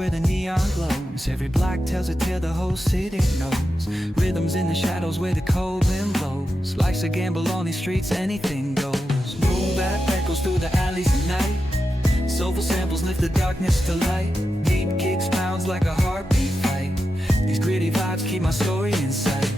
where the neon glows. Every block tells a tale the whole city knows. Rhythms in the shadows where the cold wind blows. Life's a gamble on these streets, anything goes. Boom bap echoes through the alleys at night. Soulful samples lift the darkness to light. Deep kicks pounds like a heartbeat fight. These gritty vibes keep my story in sight.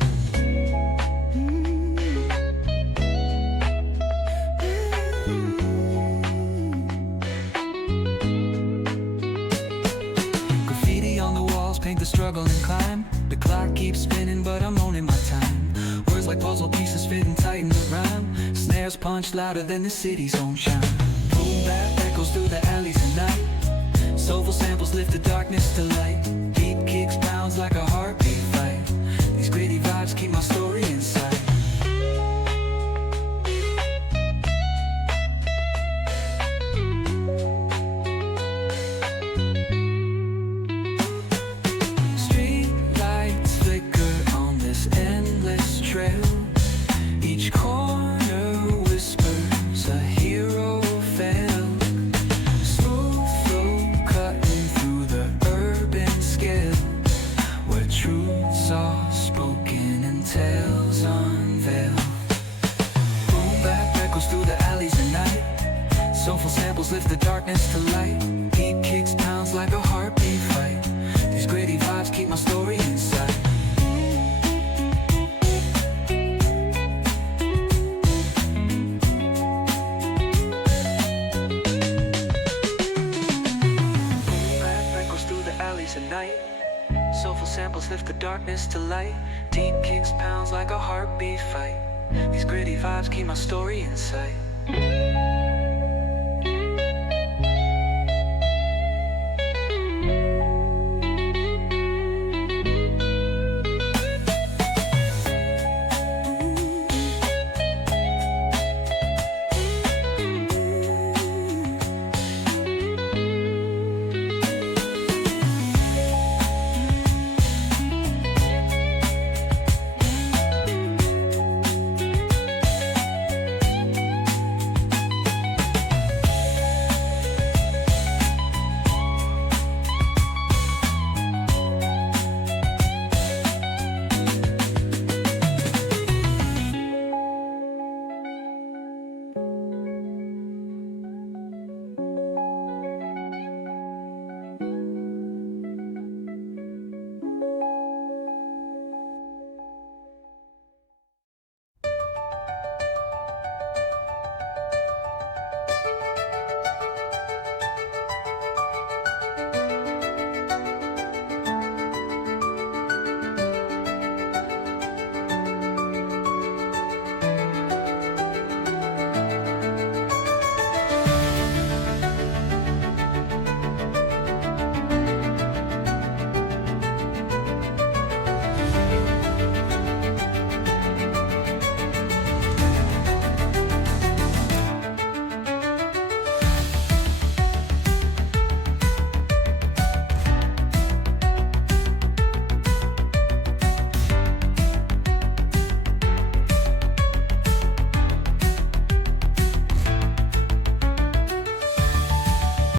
Paint the struggle and climb. The clock keeps spinning but I'm owning my time. Words like puzzle pieces fitting tight in the rhyme. Snares punch louder than the city's own chime. Boom bap echoes through the alleys at night. Soulful samples lift the darkness to light. Deep kicks pounds like a heartbeat fight. These gritty vibes keep my story inside. Each corner whispers a hero fell. Smooth flow cutting through the urban scale, where truths are spoken and tales unveiled. Boom bap echoes through the alleys at night. Soulful samples lift the darkness to light. Deep kicks pounds like a heartbeat fight. These gritty vibes keep my story inside. At night, soulful samples lift the darkness to light. Deep kicks pounds like a heartbeat fight. These gritty vibes keep my story in sight.